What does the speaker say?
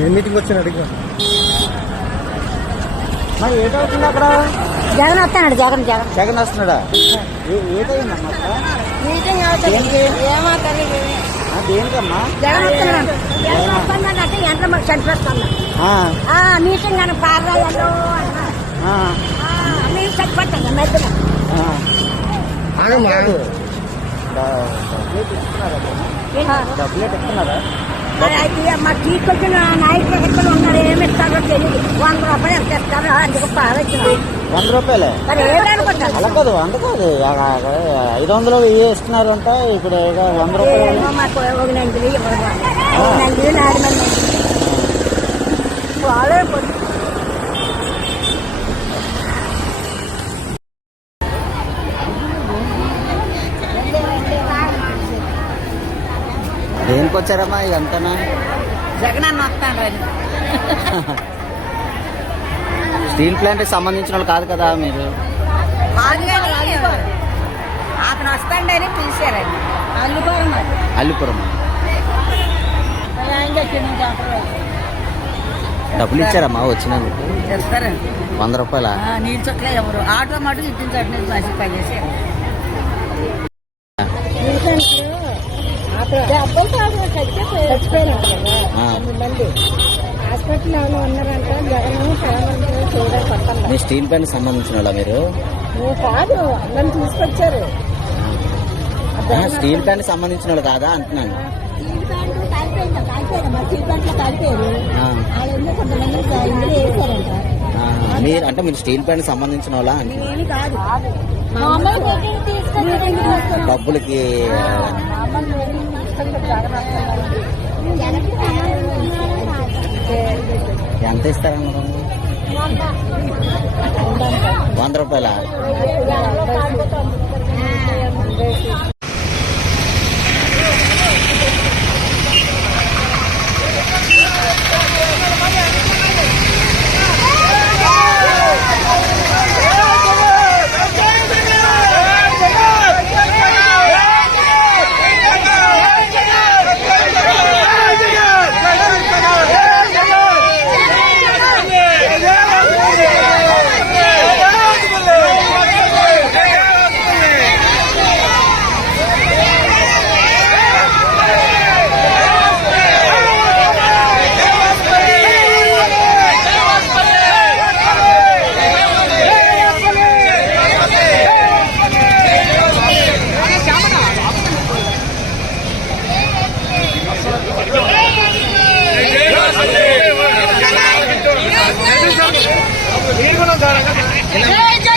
ఏం మీటింగ్ వచ్చాను అడిగా మరి ఏటవుతుంది అక్కడ? జగన్ వస్తున్నాడు. జగన్ జగన్ జగన్ వస్తున్నాడా? ఏటైందమ్మా అక్కడ మీటింగ్ దేనికమ్మా? జగన్ వస్తున్నాడు. జగన్ వస్తున్నాడంటే ఎంత మాకు చనిపోతున్నా మీటింగ్ అని పారాయాలో మీరు చచ్చిపోతాను మధ్యలో డబ్బులేట్ ఇస్తున్నారా? మా తీసుకొచ్చిన నాయకులు ఎక్కడ ఉన్నారు, ఏమి ఇస్తారో తెలియదు. 100 రూపాయలు ఎంత ఇస్తారో అందుకు పాలొచ్చినాయి. 100 రూపాయలు మరి ఏమనుకుంటారు? అలా కాదు, 100 కాదు, 500 ఇస్తున్నారు అంటే ఇప్పుడు 100 రూపాయలు మాకు 1 నెంజలు 4 మంది వాళ్ళే దేనికి వచ్చారమ్మా ఇదంతా? జగన్ అన్న వస్తాను. స్టీల్ ప్లాంట్ సంబంధించిన వాళ్ళు కాదు కదా మీరు? అతను వస్తాడని పిలిచారండి. అల్లిపురం డబ్బులు ఇచ్చారమ్మా వచ్చినందుకు? ఇస్తారండి 100 రూపాయల నీళ్ళు చుక్కలే ఎవరు ఆటో మటు ఇప్పించండి మసి పనిచేసి హాస్పిటల్ ఏమైనా ఉన్నారంటే జగన్ చేయడానికి మీ స్టీల్ ప్లాంట్ సంబంధించిన వాళ్ళ మీరు? కాదు, అందరిని తీసుకొచ్చారు. స్టీల్ ప్లాంట్ సంబంధించిన వాళ్ళు కాదా అంటున్నాను. మీరు అంటే మీరు స్టీల్ ప్లాంట్ సంబంధించిన వాళ్ళ డబ్బులకి ఎంత ఇస్తారమ్మా? 100 రూపాయల జై